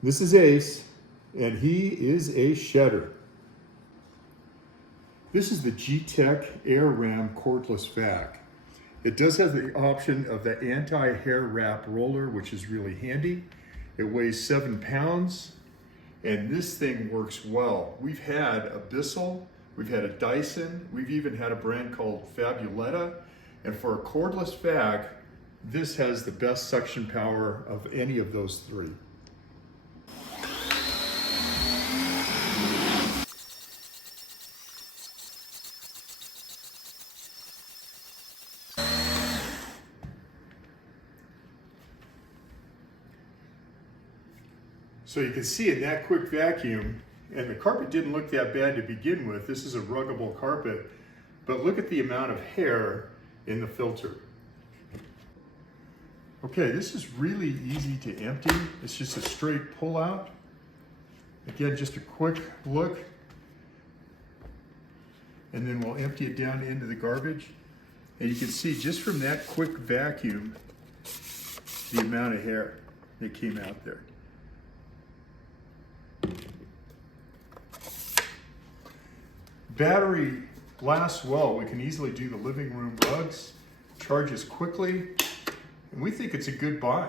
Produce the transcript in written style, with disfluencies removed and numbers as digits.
This is Ace, and he is a shedder. This is the GTech Air Ram cordless vac. It does have the option of the anti-hair wrap roller, which is really handy. It weighs 7 pounds, and this thing works well. We've had a Bissell, we've had a Dyson, we've even had a brand called Fabuletta, and for a cordless vac, this has the best suction power of any of those three. So you can see in that quick vacuum, and the carpet didn't look that bad to begin with. This is a ruggable carpet, but look at the amount of hair in the filter. Okay, this is really easy to empty. It's just a straight pull out. Again, just a quick look, and then we'll empty it down into the garbage. And you can see just from that quick vacuum, the amount of hair that came out there. Battery lasts well. We can easily do the living room rugs, charges quickly, and we think it's a good buy.